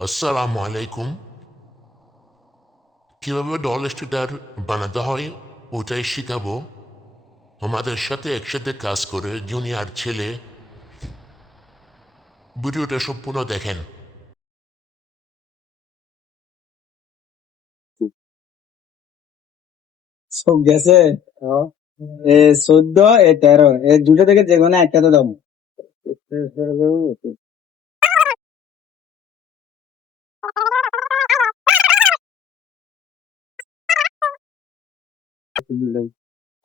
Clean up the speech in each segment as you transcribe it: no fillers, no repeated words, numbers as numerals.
আসসালামু আলাইকুম। কিভাবে ডল স্টিটার বানাতে হয় ওটাই শিখাবো। আমাদের সাথে একসাথে কাজ করে জুনিয়র ছেলে। ভিডিওটা সম্পূর্ণ দেখেন। সব গেছে। এ 14 এ 13 এ দুটো থেকে যে কোনো একটা তো দাও।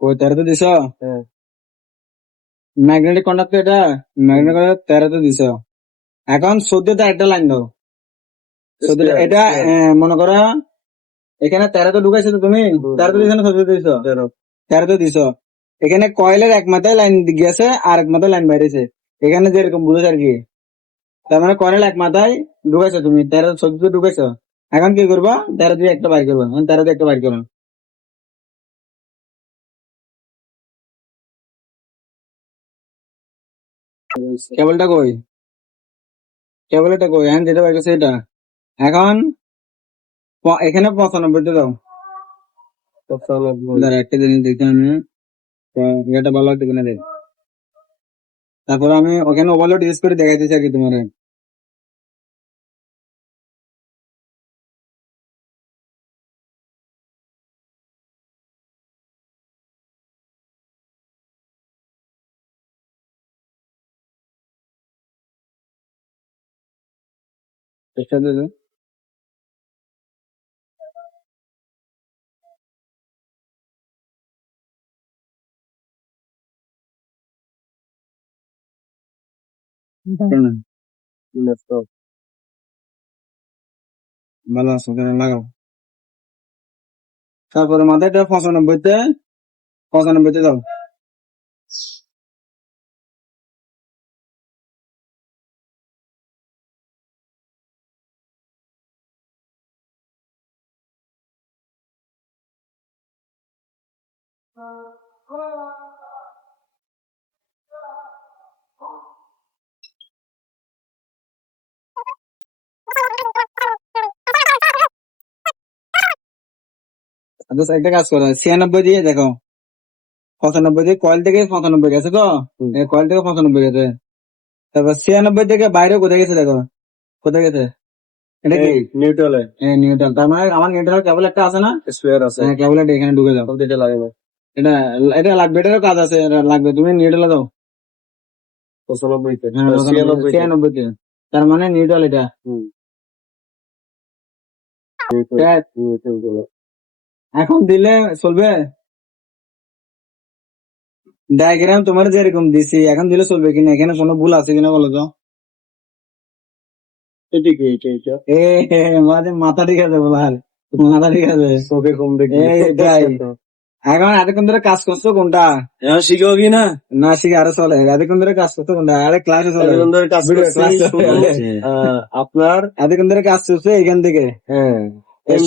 কই 13 তো দিছ? ম্যাগনেটিক কন্ডাক্টর এটা ম্যাগনেটিক কন্ডাক্টর 13 তো দিছ। এখন 14 তে একটা লাইন দাও। 14 এটা মনে করো এখানে 13 তো ঢুকাইছো তো তুমি, 13 তো দিছ না 14 দিছ? 13 তো দিছ। এখানে কয়েলের এক মাথায় লাইন গেছে আর এক মাথায় লাইন বাইরেছে। এখানে যেরকম বুঝেছ আর কি। তার মানে কয়েল এক মাথায় ঢুকাইছো তুমি, 13 14 ঢুকাইছো। এখন কি করবা? 13 দিয়ে একটা বাইর করবা, 13 দিয়ে একটা বাইর করবা। কেবলটা কই? কেবলটা কই? হ্যাঁ যেটা বাইর করছে এটা। এখন এখানে 95 তে দাও। দাঁড়া একটা জিনিস দেখি আমি। এটা ভালো লাগছে কিনা দেখ। তারপর আমি ওখানে ওভারলোড ইউজ করে দেখাইতেছি আর কি তোমার। চেষ্টা দিলে ভালো আছে ওখানে লাগাও। তারপরে মাথাটা 95 তে দাও। আচ্ছা একটা কাজ করো, 96 দিয়ে দেখো। 95 দিয়ে কয়েল থেকে 95 গেছে তো, কয়েল থেকে 95 গেছে। তারপর 96 থেকে বাইরে কোথায় গেছে দেখো, কোথায় গেছে? এটা কি নিউট্রালে? হ্যাঁ নিউট্রাল। তার মানে আমার নিউট্রাল কেবল একটা আছে না, স্পেয়ার আছে। হ্যাঁ কেবল এটা এখানে ঢুকে যাও। এটা লাগাবো, এটা এটা লাগবে, এটারও কাজ আছে, এটা লাগবে। তুমি নিউট্রালে দাও 95 তে। হ্যাঁ 96 তে। তার মানে নিউট্রাল এটা। এখন দিলে চলবে? ডায়াগ্রাম তোমার যেরকম দিছি এখন দিলে চলবে কিনা, এখানে কোনো ভুল আছে কিনা বলো তো? মাথা ঠিক আছে বলার, মাথা ঠিক আছে। এটাই। এখন এতক্ষণ ধরে কাজ করছো কোনটা? শিখো কি না? না শিখে আরো চলে। এতক্ষণ ধরে কাজ করছো কোনটা? আরে ক্লাসে চলে। আপনার এতক্ষণ ধরে কাজ করছে এখান থেকে।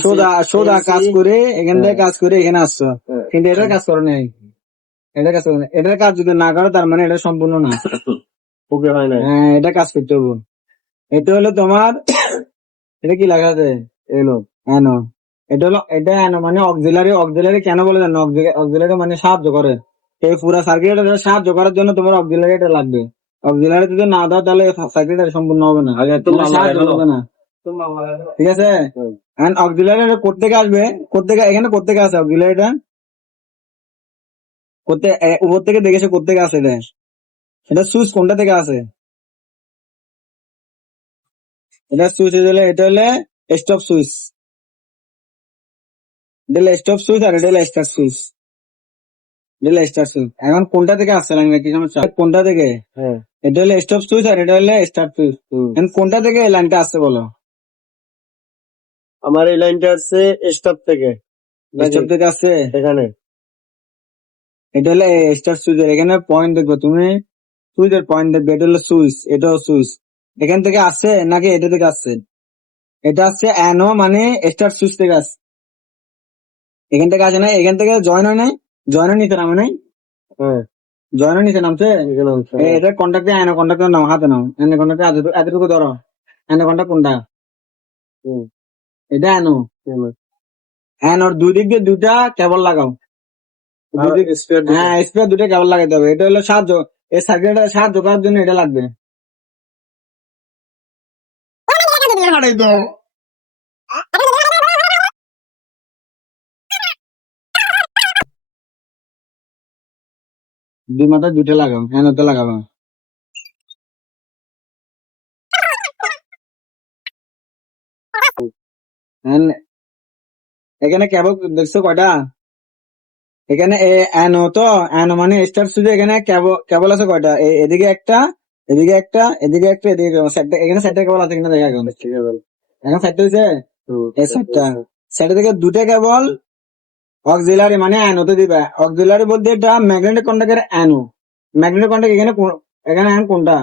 সোজা সোজা কাজ করে এখান থেকে কাজ করে এখানে আসছো, কিন্তু এটার কাজ করো নাই। এটার কাজ করো না, এটার কাজ যদি না করো তার মানে এটা সম্পূর্ণ না। ওকে হয় না। হ্যাঁ এটা কাজ করতে হবে। এটা হলো তোমার এটা কি লেখা আছে? এনো। এনো। এটা হলো এটা এনো মানে অক্সিলারি। অক্সিলারি কেন বলে জানো? অক্সিলারি মানে সাহায্য করে। এই পুরো সার্কিট সাহায্য করার জন্য তোমার অক্সিলারি এটা লাগবে। অক্সিলারি যদি না দাও তাহলে সার্কিট সম্পূর্ণ হবে না, সাহায্য করবে না। ঠিক আছে। অক্সিলারি কোত্থেকে আসবে? কোত্থেকে এখানে কোত্থেকে আছে অক্সিলারিটা? উপর থেকে দেখেছো কোত্থেকে আছে এটা? এটা সুইচ কোনটা থেকে আছে? এটা সুইচ হলে এটা হলে স্টপ সুইচ। এটা হলো স্টপ সুইচ আর এটা হলো স্টার্ট সুইচ। এটা হলো স্টার্ট সুইচ। এখন কোনটা থেকে আসছে লাইন? কি সমস্যা? কোনটা থেকে? এটা হলো স্টপ সুইচ আর এটা হলো স্টার্ট সুইচ। এখন কোনটা থেকে এই লাইনটা আসছে বলো? আমার এই লাইনটা আসছে স্টপ থেকে। স্টপ থেকে আসছে এখানে। এটা হলো স্টার্ট সুইচ। এখানে পয়েন্ট দেখবে তুমি, সুইচের পয়েন্ট দেখবে। এটা হলো সুইচ, এটাও সুইচ। এখান থেকে আসছে নাকি এটা থেকে আসছে? এটা আসছে এনো মানে স্টার্ট সুইচ থেকে আসছে। এখান থেকে আসে না, এখান থেকে জয়েন হয় নাই, জয়েন নিচে নামে নাই। জয়েন নিচে নামছে। এটা কন্ট্যাক্টে এনো কন্ট্যাক্ট নাও, হাতে নাও। এনে কন্ট্যাক্টে এতটুকু ধরো। এনে কন্ট্যাক্ট কোনটা? এটা অ্যানো। অ্যানোর দুদিক দিয়ে দুটা কেবল লাগাও। হ্যাঁ, স্পেয়ার দুটো কেবল লাগাইতে হবে। এটা হলো সাহায্য, এই সার্কিটটা সাহায্য করার জন্য এটা লাগবে। দুই মাথায় দুটো লাগাও, অ্যানোতে লাগাবো। এখানে কেবল দেখছো কয়টা? এখানে অ্যানো তো, অ্যানো মানে স্টার সুইচ। এখানে কেবল আছে কয়টা? এদিকে একটা, এদিকে একটা, এদিকে একটা, এদিকে একটা। এখানে চারটা কেবল আছে কিনা দেখা এখন। এখন চারটা হয়েছে, এই চারটা। সেটা থেকে দুটা কেবল অক্সিলারি মানে অ্যানোতে দিবা। অক্সিলারি বলতে এটা ম্যাগনেটিক কন্ডাক্টের অ্যানো। ম্যাগনেটিক কন্ডাক্ট এখানে এখানে এখন কোনটা?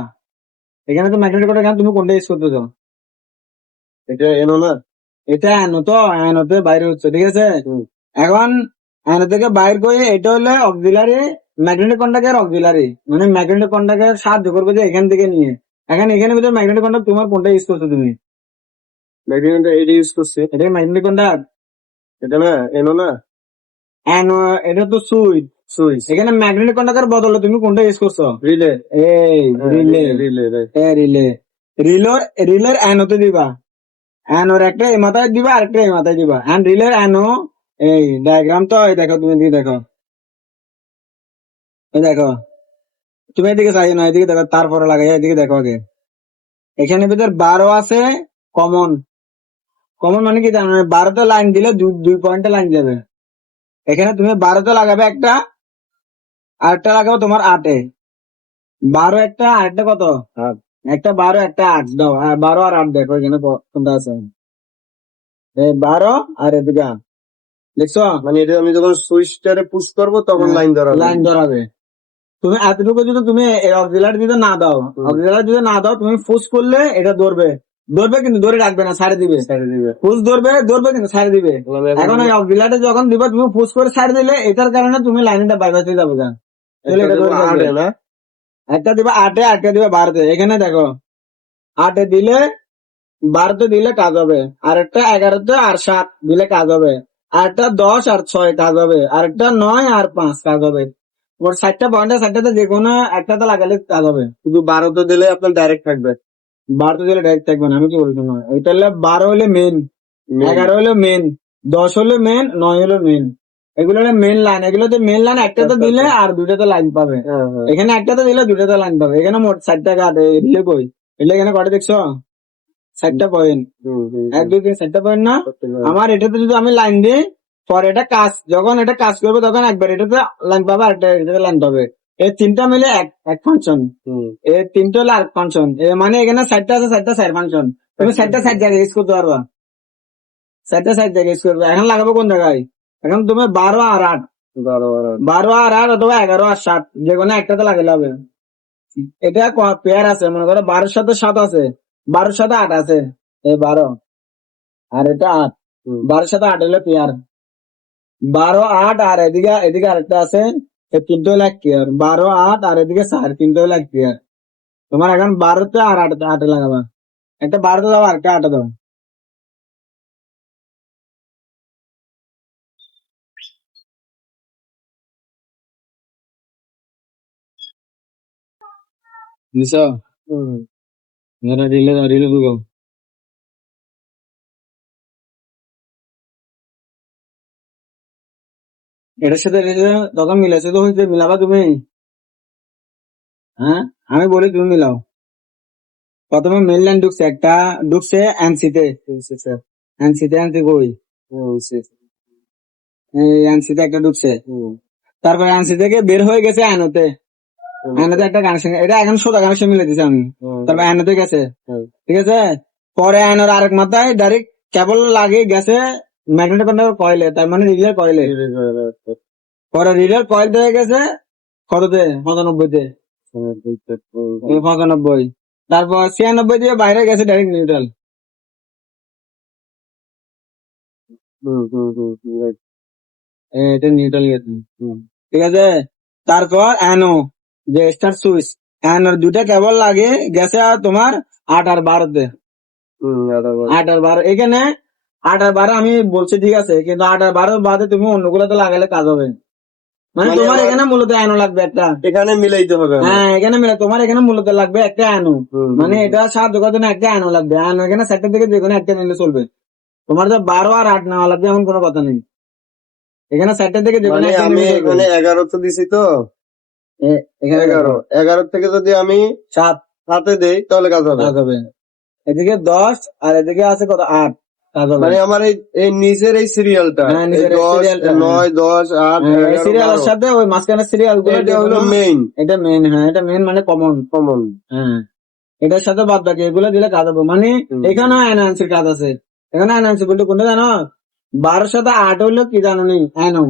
এখানে তো ম্যাগনেটিক কন্ডাক্ট, এখন তুমি কোনটা ইউজ করতেছো? এটা অ্যানো না, এটা অ্যানো তো, অ্যানোতে বাইরে হচ্ছে, ঠিক আছে। এখন অ্যানো থেকে বাইর করে এটা হলে অক্সিলারি, ম্যাগনেটিক কন্ডাক্টের অক্সিলারি মানে ম্যাগনেটিক কন্ডাক্টের সাহায্য করবে যে এখান থেকে নিয়ে। এখন এখানে ভিতরে ম্যাগনেটিক কন্ডাক্ট তোমার কোনটা ইউজ করছো তুমি? ম্যাগনেটিক এটা ইউজ করছে, এটা ম্যাগনেটিক কন্ডাক্ট। এটা না অ্যানো না, অ্যানো এটা তো সুইচ। সুইচ এখানে ম্যাগনেটিক কন্ডাক্টের বদলে তুমি কোনটা ইউজ করছো? রিলে। এই রিলে, রিলে, রিলে। রিলের অ্যানোতে দিবা। অ্যানোর একটা এই মাথায় দিবা, আরেকটা এই মাথায় দিবা। অ্যান্ড রিলের অ্যানো, এই ডায়াগ্রাম তো, এই দেখো, তুমি এদিকে দেখো, এই দেখো, তুমি এদিকে চাই না, এদিকে দেখো, তারপরে লাগাই, এদিকে দেখো আগে। এখানে ভিতর 12 আছে কমন। কমন মানে কি জানো? 12তে লাইন দিলে দুই পয়েন্টে লাইন যাবে। এখানে তুমি 12তে লাগাবে একটা, আরেকটা লাগাবো তোমার 8-এ। 12 একটা, আরেকটা কত? একটা 12, একটা 8 দাও। 12 আর 8 দেখো এখানে কোনটা আছে। 12 আর এদিকে 8 দেখছো? মানে এটা আমি যখন সুইচটারে পুশ করবো তখন লাইন ধরাবে, লাইন ধরাবে। তুমি এতটুকু যদি তুমি অক্সিলারি দিতে না দাও, অক্সিলারি দিতে না দাও, তুমি পুশ করলে এটা ধরবে, ধরবে কিন্তু ধরে রাখবে না, ছাড়ে দিবে। পুশ ধরবে, ধরবে কিন্তু ছাড়ে দিবে। এখন ওই অক্সিলারি যখন দিবে, তুমি পুশ করে ছাড়ে দিলে এটার কারণে তুমি লাইনটা বাইপাস হয়ে যাবে। তাহলে এটা ধরে রাখবে না। একটা দিবা 8-এ, একটা দিবা 12-তে। এখানে দেখো 8-এ দিলে, 12-তে দিলে কাজ হবে। আর একটা 11-তে আর 7 দিলে কাজ হবে। আর একটা 10 আর 6 কাজ হবে। আর একটা 9 আর 5 কাজ হবে। ওর 7টা পয়েন্টে, 7টাতে যে কোনো একটাতে লাগালে কাজ হবে। শুধু 12তে দিলে আপনার ডাইরেক্ট থাকবে। 12তে দিলে ডাইরেক্ট থাকবে না, আমি কি বলছি না। এটা হলে 12 হলে মেন, 11 হলে মেন, 10 হলে মেন, 9 হলে মেন। এগুলো হলে মেন লাইন। এগুলোতে মেন লাইন একটাতে দিলে আর দুটাতে লাইন পাবে। এখানে একটাতে দিলে দুটাতে লাইন পাবে। এখানে মোট 7টা কাজ। রিলে কই? রিলে এখানে কটা দেখছো? 7টা পয়েন্ট। 1 2 3 7টা পয়েন্ট না? আমার এটাতে যদি আমি লাইন দিই, পরে এটা কাজ, যখন এটা কাজ করবে তখন একবার এটাতে লাইন পাবে, আর এটাতে লাইন পাবে। এই তিনটা মিলে এক ফাংশন। এই তিনটা হলো আর ফাংশন। মানে এখানে 7টা আছে, 7টা সাইড ফাংশন। তুমি 7টা সাইড জায়গায় ইউজ করতে পারবা। 7টা সাইড জায়গায় ইউজ করবে। এখন লাগাবো কোন জায়গায়? এখন তুমি 12 আর 8, 12 আর 8 অথবা 11 আর 7 যে কোনো একটাতে লাগালে হবে। এটা পেয়ার আছে, মনে করো 12-এর সাথে 7 আছে, 12-এর সাথে 8 আছে। এই 12 আর এটা 8, 12-এর সাথে 8 হলে পেয়ার। 12 8 আর এদিকে এদিকে আরেকটা আছে, এই তিনটে হলো এক পেয়ার। 12 8 আর এদিকে 4, তিনটে হলো এক পেয়ার। তোমার এখন 12-তে আর 8-এ লাগাবা। একটা 12-তে দাও, আর একটা 8-এ দাও। বুঝছো? রিলে রিলে ঢুকাও। এটার সাথে রিলে তখন মিলাইছে তো হয়েছে, মিলাবা তুমি। হ্যাঁ, আমি বলি তুমি মিলাও। প্রথমে মেন লাইন ঢুকছে, একটা ঢুকছে এনসিতে। এনসিতে, এনসি কই? এনসিতে একটা ঢুকছে। তারপরে এনসি থেকে বের হয়ে গেছে অ্যানোতে। অ্যানোতে একটা কানেকশন, এটা এখন সোজা কানেকশন মিলে দিচ্ছি আমি। তারপর অ্যানোতে গেছে, ঠিক আছে। পরে অ্যানোর আরেক মাথায় ডাইরেক্ট কেবল লাগিয়ে গেছে ম্যাগনেটিক কন্ডাক্টর কয়েলে, তার মানে রিলের কয়েলে। পরে রিলের কয়েল থেকে গেছে কততে? 95-তে। 95। তারপর 96 দিয়ে বাইরে গেছে ডাইরেক্ট নিউট্রাল। এটা নিউট্রাল গেছে, ঠিক আছে। তারপর অ্যানো, যে স্টার সুইচ, অ্যানোর দুটা কেবল লাগে গেছে আর তোমার 8 আর 12-তে। 8 আর 12 এখানে 8 আর 12 আমি বলছি ঠিক আছে, কিন্তু 8 আর 12 বাদে তুমি অন্যগুলোতে লাগালে কাজ হবে। মানে মানে তোমার আমার- এখানে মূলত অ্যানো লাগবে একটা। এখানে মিলাইতে হবে আমার। হ্যাঁ, এখানে মিলে তোমার এখানে মূলত লাগবে একটা অ্যানো। মানে এটা সাহায্য করার জন্য একটা অ্যানো লাগবে। অ্যানো এখানে সেক্টর থেকে যে কোনো একটা নিলে চলবে। তোমার যে 12 আর 8 নেওয়া লাগবে এমন কোনো কথা নেই। এখানে সেক্টর থেকে যে কোনো মানে একটা আমি নিলে চলবে। এখানে 11 তো দিছি তো, এখানে 11 থেকে যদি আমি 7 7 দেই তাহলে কাজ হবে। কাজ হবে। এদিকে 10 আর এদিকে আছে কত 8 কাজ হবে। মানে আমার এই নিজের এই সিরিয়ালটা হ্যাঁ, নিজের এই 10, সিরিয়ালটা, 9, 10, 8, এই 11, সিরিয়ালের 12 সাথে ওই মাঝখানে সিরিয়াল গুলো এটা হলো মেইন এটা মেইন। হ্যাঁ, এটা মেইন মানে কমন। কমন। হ্যাঁ, এটার সাথে বাদ বাকি এগুলো দিলে কাজ হবে। মানে এখানে এনহান্সির কাজ আছে। এখানে এনহান্সি বলতে কোনটা জানো? 12 সাথে 8 হইলো কি জানো নি? এনো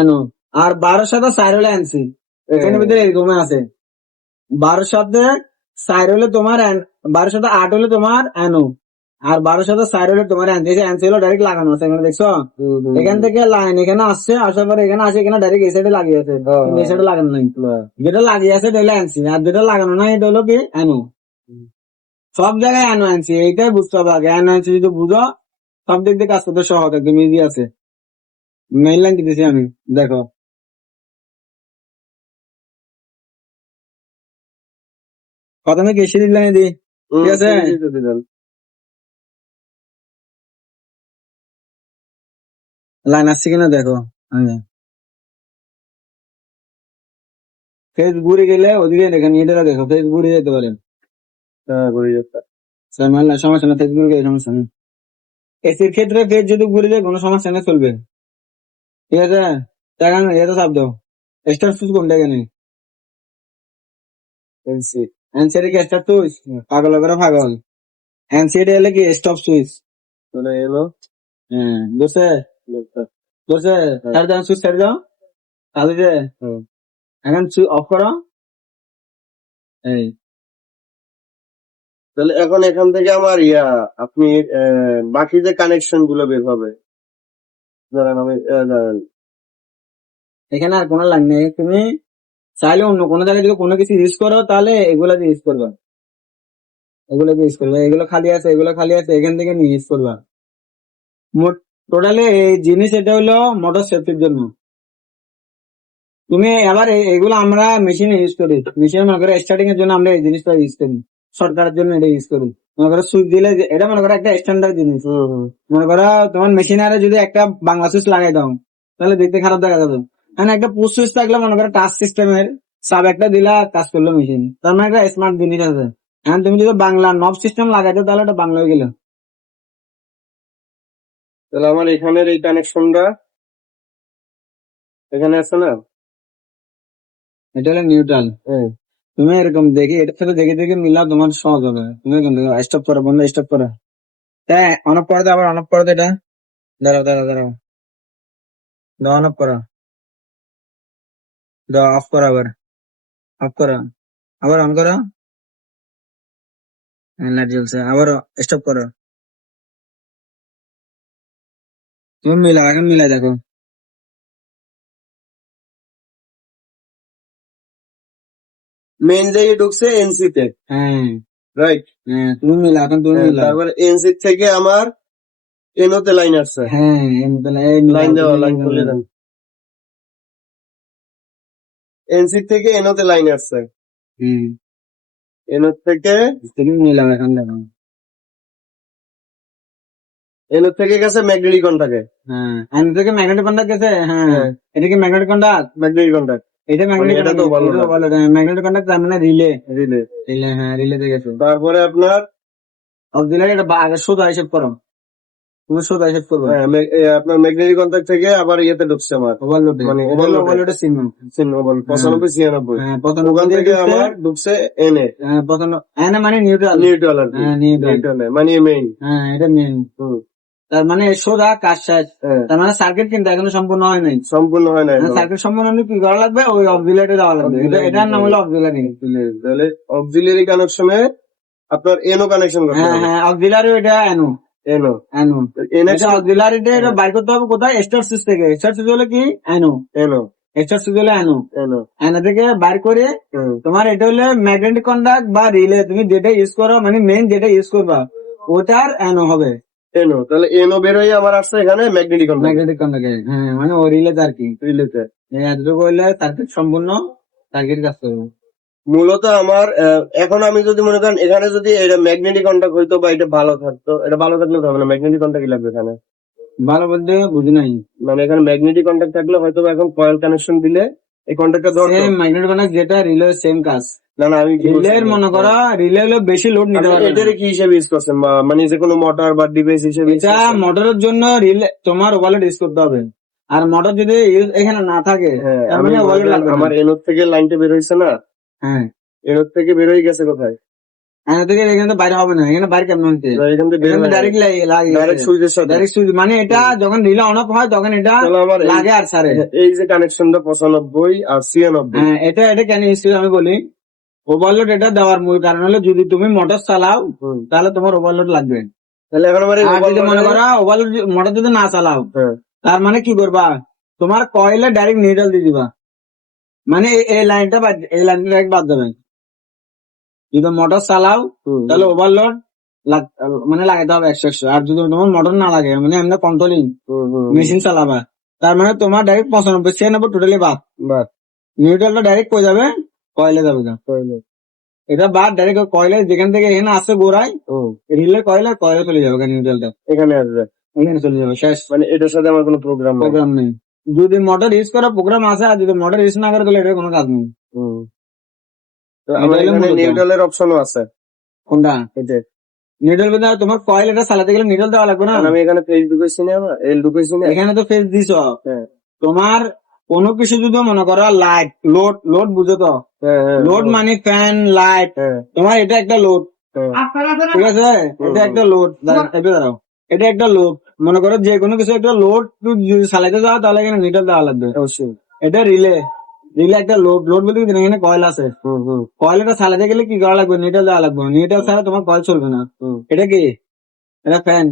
এনো। আর 12 সাথে 4 হলো এনসি। এখানে ভিতরে এরকম আছে। 12 সাথে 4 হলে তোমার 12 সাথে 8 হলে তোমার এনো। আর 12 সাথে 4 হলে তোমার এনসি। এনসি হলো ডাইরেক্ট লাগানো আছে, এখানে দেখছো? এখান থেকে লাইন এখানে আসছে, আসার পরে এখানে আসে, এখানে ডাইরেক্ট এই সাইডে লাগিয়ে আছে, এই সাইডে লাগানো নাই। যেটা লাগিয়ে আছে এটা হলো এনসি, আর যেটা লাগানো নাই এটা হলো কি এনো। সব জায়গায় এনো এনসি, এইটাই বুঝতে হবে আগে। এনো এনসি যদি বুঝো সব দিক দিয়ে কাজ করতে সহজ, একদম ইজি আছে। মেইন লাইন দিতেছি আমি, দেখো। প্রথমে কি সিরিজ লাইনে দিই, ঠিক আছে? লাইন আসছে কিনা দেখো। ফেস ঘুরে গেলে ওদিকে দেখেন, এটা দেখো, ফেস ঘুরে যেতে পারেন। সমস্যা না, ফেস ঘুরে গেলে সমস্যা নেই। এসির ক্ষেত্রে ফেস যদি ঘুরে যায় কোনো সমস্যা নেই, চলবে, ঠিক আছে? এখন এটা চাপ দাও, স্টার সুইচ কোনটা এখানে? এনসি। এনসি কি স্টার সুইচ? পাগল করে পাগল। এনসি হলে কি স্টপ সুইচ। এলো হ্যাঁ, বুঝছে? বুঝছে? ছাড় দাও, সুইচ ছাড় দাও, তাহলে যে এখন অফ করো। এই তাহলে এখন এখান থেকে আমার আপনি বাকি যে কানেকশন গুলো বের হবে, ধরেন আমি ধরেন এখানে আর কোনো লাইন নেই। তুমি চাইলে অন্য কোনো জায়গায় যদি কোনো কিছু ইউজ করো তাহলে এগুলা দিয়ে ইউজ করবা, এগুলো দিয়ে ইউজ করবা। এগুলো খালি আছে, এগুলো খালি আছে, এখান থেকে নিয়ে ইউজ করবা। টোটালি এই জিনিস এটা হলো মোটর সেফটির জন্য। তুমি এবার এগুলো আমরা মেশিনে ইউজ করি, মেশিনে মনে করো স্টার্টিং এর জন্য আমরা এই জিনিসটা ইউজ করি, সরকারের জন্য এটা ইউজ করি। মনে করো সুইচ দিলে এটা মনে করো একটা স্ট্যান্ডার্ড জিনিস। মনে করো তোমার মেশিনারে যদি একটা বাংলা সুইচ লাগাই দাও তাহলে দেখতে খারাপ দেখা যাবে। মানে একটা পুশ সুইচ থাকলে মনে করো টাচ সিস্টেমের সাব একটা দিলা কাজ করলো মেশিন, তার মানে একটা স্মার্ট জিনিস আছে। এখন তুমি যদি বাংলা নব সিস্টেম লাগাই দাও তাহলে এটা বাংলা হয়ে গেল। তাহলে আমার এখানের এই কানেকশনটা এখানে আছে না, এটা হলো নিউট্রাল। তুমি এরকম দেখে এটার সাথে দেখে দেখে মিলাও, তোমার সহজ হবে। তুমি এরকম দেখো, স্টপ করো, বন্ধ, স্টপ করো, হ্যাঁ অন অফ করে দাও, আবার অন অফ করে দাও। এটা দাঁড়াও দাঁড়াও দাঁড়াও, দাও অন অফ করো, দাও অফ করো, আবার অফ করো, আবার অন করো, লাইট জ্বলছে, আবার স্টপ করো। তুমি মিলাও, এখন মিলাই দেখো। মেইন জায়গায় ঢুকছে এনসি তে, হ্যাঁ রাইট? হ্যাঁ, তুমি মিলাও, এখন তুমি মিলাও। তারপরে এনসি থেকে আমার এনোতে লাইন আসছে, হ্যাঁ লাইন দেওয়া, লাইন খুলে দেন। এনসি থেকে এনোতে লাইন আসছে, এনো থেকে তুমি মিলাও, এখন দেখো। এনো থেকে গেছে ম্যাগনেটিক কন্টাক্টে, হ্যাঁ, এন থেকে ম্যাগনেটিক কন্ডাক্ট গেছে। হ্যাঁ, এটা কি ম্যাগনেটিক কন্ডাক্ট? Magnetic contact. এটা ম্যাগনেটিক এটা তো ভালো না। কন্ডাক্ট, ম্যাগনেটিক কন্ডাক্ট তার মানে রিলে। রিলে। রিলে, হ্যাঁ রিলে থেকে গেছে। তারপরে আপনার অক্সিলারি এটা আগে সোজা হিসেব করো, তুমি সোজা হিসেব করবে। আপনার ম্যাগনেটিক কন্টাক্ট থেকে আবার ইয়েতে ঢুকছে আমার, ওভারলোডে, মানে ওভারলোডে চিহ্ন। 95 96। হ্যাঁ, প্রথম ওখান থেকে আমার ঢুকছে এনে, প্রথম এনে মানে নিউট্রাল। নিউট্রাল আর কি, হ্যাঁ নিউট্রাল, নিউট্রাল মানে মেইন। হ্যাঁ এটা মেইন। তার মানে সোজা কাজ শেষ। তার মানে সার্কিট কিন্তু এখনো সম্পূর্ণ হয় নাই, সম্পূর্ণ হয় না। সার্কিট সম্পূর্ণ হলে কি করা লাগবে? ওই অক্সিলারি দেওয়া লাগবে। এটার নাম হলো অক্সিলারি। তাহলে অক্সিলারি কানেকশনে আপনার এনো কানেকশন করতে হ্যাঁ হবে। হ্যাঁ, অক্সিলারি এটা এনো, এনো এনো। এনো এটা অক্সিলারিটা এটা বাইর করতে হবে কোথায়? স্টার সুইচ থেকে। স্টার সুইচ হলো কি? এনো। এনো স্টার সুইচ হলো এনো। এনো এনো থেকে বাইর করে তোমার এটা হলো ম্যাগনেটিক কন্ডাক্ট বা রিলে, তুমি যেটা ইউজ করো, মানে মেইন যেটা ইউজ করবা ওটার এনো হবে এনো, তাহলে এনো বের হয়ে আমার আসছে এখানে ম্যাগনেটিক কন্ডাক্ট ম্যাগনেটিক কন্ডাক্টর। হ্যাঁ, মানে ও রিলেতে আর কি, রিলেতে। এতটুকু হইলে সার্কিট সম্পূর্ণ, সার্কিট কাজ করবে। মূলত আমার এখন আমি যদি মনে করেন এখানে যদি এটা ম্যাগনেটিক কন্টাক্ট হইতো বা এটা ভালো থাকতো, এটা ভালো থাকলে তো হবে না, ম্যাগনেটিক কন্টাক্ট লাগবে এখানে। ভালো বলতে বুঝি নাই। মানে এখানে ম্যাগনেটিক কন্টাক্ট থাকলে হয়তো বা এখন কয়েল কানেকশন দিলে এই কন্টাক্টটা ধরতো। সেম ম্যাগনেটিক কন্ডাক্ট যেটা রিলে সেম কাজ। না না, আমি কি বলছি, রিলের মনে করো রিলে হলো বেশি লোড নিতে আপনি পারবে না। এটারে কি হিসেবে ইউজ করছেন, মানে যে কোনো মোটর বা ডিভাইস হিসেবে use এটা করছেন? মোটরের জন্য রিলে তোমার ওভারলোড ইউজ করতে হবে। আর মোটর যদি এখানে না থাকে হ্যাঁ, তার আমি মানে ওভারলোড বললাম, লাগবে না। আমার এনোর থেকে লাইনটা বের হয়েছে না, হ্যাঁ, এনোর থেকে বের হয়ে গেছে কোথায়? এখান থেকে এখানে তো বাইরে হবে না, এখানে বাইরে কেমন হচ্ছে, এখান থেকে বের হয়ে ডাইরেক্ট ডাইরেক্ট সুইচের সাথে। ডাইরেক্ট সুইচ, মানে এটা যখন রিলে অন অফ হয় তখন এটা তাহলে আমার লাগে আর ছাড়ে। এই যে কানেকশনটা 95 আর 96, হ্যাঁ, এটা কেন ইউজ আমি বলি, ওভারলোড এটা দেওয়ার মূল কারণ হলো যদি তুমি মোটর চালাও তাহলে তোমার ওভারলোড লাগবে। তাহলে এখন আমার এই আর যদি মনে overload-এ- করো ওভারলোড মোটর যদি না চালাও হ্যাঁ, তার মানে কি করবা, তোমার কয়েলে ডাইরেক্ট নিউট্রাল দিয়ে দিবা, মানে এই লাইনটা এই লাইনটা ডাইরেক্ট বাদ দেবে। যদি মোটর চালাও তাহলে ওভারলোড মানে লাগাইতে হবে 100। আর যদি তোমার মোটর না লাগে, মানে এমনি কন্ট্রোলিং মেশিন চালাবা, তার মানে তোমার ডাইরেক্ট 95-96 টোটালি বাদ। বাদ। নিউট্রালটা ডাইরেক্ট কই যাবে, কয়েলে যাবে না। এটা বাদ ডাইরেক্ট কয়েলে, যেখান থেকে এখানে আসছে গোড়ায় রিলে কয়েলে চলে যাবে নিউট্রালটা, এখানে আসবে, এখানে চলে যাবে, শেষ। মানে এটার সাথে আমার কোনো প্রোগ্রাম নাই। প্রোগ্রাম নেই। যদি মোটর ইউজ করা প্রোগ্রাম আছে, আর যদি মোটর ইউজ না করে তাহলে এটার কোনো কাজ নেই। তো আমার এটা হলো এখানে মূলত। নিউট্রালের অপশনও আছে, কোনটা এটা। নিউট্রাল বলতে তোমার কয়েল এটা চালাতে গেলে নিউট্রাল দেওয়া লাগবে না। আর আমি এখানে ফেজ ঢুকেছি না, এল ঢুকেছি না। এখানে তো ফেজ দিছ। হ্যাঁ। তোমার কোনো কিছু যদি মনে করো লাইট লোড বুঝো তো, হ্যাঁ, হ্যাঁ, লোড মানে ফ্যান লাইট, হ্যাঁ, তোমার এটা একটা লোড, হ্যাঁ, ঠিক আছে, এটা একটা লোড, দাঁড়াও, এটা একটা লোড, মনে করো যে কোনো কিছু একটা লোড যদি চালাইতে যাও তাহলে এখানে নিউট্রাল দেওয়া লাগবে। অবশ্যই। এটা রিলে একটা লোড বলতে কি এখানে কয়েল আছে, কয়েলটা চালাতে গেলে কি করা লাগবে, নিউট্রাল দেওয়া লাগবে, নিউট্রাল ছাড়া তোমার কয়েল চলবে না। এটা কি, এটা ফ্যান,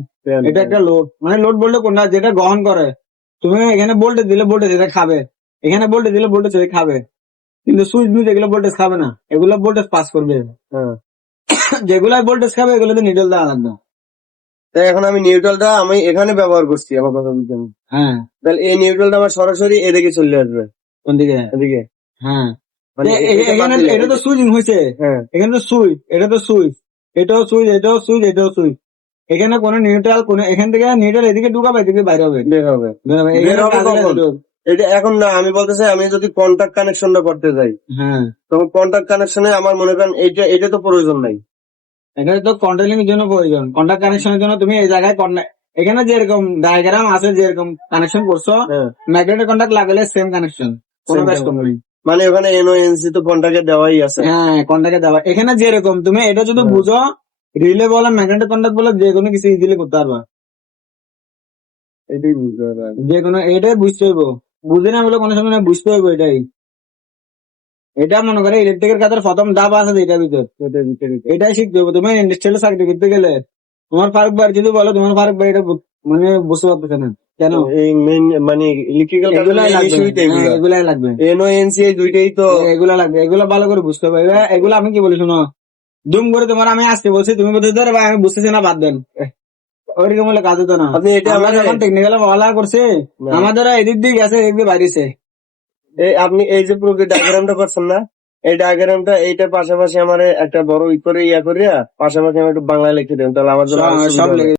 এটা একটা লোড, মানে লোড বলতে কোনটা যেটা গ্রহণ করে, তুমি এখানে ভোল্টেজ দিলে ভোল্টেজ এটা খাবে, এখানে ভোল্টেজ দিলে ভোল্টেজ এটা খাবে, কিন্তু সুইচ বুঝ এগুলো ভোল্টেজ খাবে না, এগুলো ভোল্টেজ পাস করবে। হ্যাঁ। যেগুলো ভোল্টেজ খাবে এগুলোতে নিডল দেওয়া লাগবে। তাই এখন আমি নিউট্রালটা আমি এখানে ব্যবহার করছি আমার কথা বুঝছেন। হ্যাঁ, তাহলে এই নিউট্রালটা আমার সরাসরি এদিকে চলে আসবে, কোন দিকে, এদিকে। হ্যাঁ, মানে এখানে এটা তো সুইচিং হয়েছে, হ্যাঁ, এখানে তো সুইচ, এটা তো সুইচ, এটাও সুইচ, এটাও সুইচ, এটাও সুইচ, এখানে কোনো নিউট্রাল কোনো, এখান থেকে নিউট্রাল এদিকে ঢুকাবে, এদিকে বাইরে হবে, বের হবে। বের হবে, বের এখানে হবে কাজ হলে কখন? ঢুকবে। এটা এখন না, আমি বলতে চাই আমি যদি কন্টাক্ট কানেকশনটা করতে যাই, হ্যাঁ, তখন কন্টাক্ট কানেকশনে আমার মনে করেন এটা তো প্রয়োজন নাই। এটা তো কন্ট্রোলিং এর জন্য প্রয়োজন, কন্টাক্ট কানেকশনের জন্য তুমি এই জায়গায় এখানে যেরকম ডায়াগ্রাম আছে যেরকম কানেকশন করছো, হ্যাঁ, ম্যাগনেটিক কন্টাক্ট লাগালে সেম কানেকশন, কোনো Same ব্যাস কম নেই। মানে ওখানে এনওএনসি তো কন্টাক্টে দেওয়াই আছে। হ্যাঁ, কন্টাক্টে দেওয়া, এখানে যেরকম তুমি এটা যদি হ্যাঁ। বুঝো, রিলে বলো ম্যাগনেটিক কন্টাক্ট বলো, যে কোনো কিছু ইজিলি করতে পারবা, এটাই বুঝতে হবে আগে। যে কোনো, এটাই বুঝতে হইব, বুঝে না বলে কোনো সময় না, বুঝতে হইব এটাই। এটা মনে করে ইলেকট্রিকের কাজের প্রথম ধাপ আছে এটার ভিতর, এটার ভিতরে এটাই শিখতে হবে। তুমি ইন্ডাস্ট্রিয়াল চাকরি করতে গেলে তোমার ফারুক ভাই যদি বলো, তোমার ফারুক ভাই এটা মানে বুঝতে পারতেছে না কেন, এই মেইন মানে ইলেকট্রিক্যাল এগুলাই লাগবে, হ্যাঁ, এগুলাই লাগবে, এনওএনসি এই দুইটাই তো। এগুলা লাগবে, এগুলো ভালো করে বুঝতে হবে। এগুলো আমি কি বলি শোনো, দুম করে তোমার আমি আসতে বলছি, তুমি বলতে ধরে ভাই আমি বুঝতেছি না, বাদ দেন, ওইরকম হলে কাজ হতো না। আপনি এটা আমরা আমাকে- যখন টেকনিক্যাল ভালো করছে, না। আমাদের এদিক দিয়ে গেছে, এদিক দিয়ে বাইরেছে। আপনি এই যে পুরো ডায়াগ্রামটা করছেন না, এই ডায়াগ্রামটা এইটার পাশাপাশি আমার একটা বড় করে ইয়া করিয়া পাশাপাশি আমি একটু বাংলায় লিখে দেন, তাহলে আমার জন্য আরো সুবিধা সব হবে। লেগে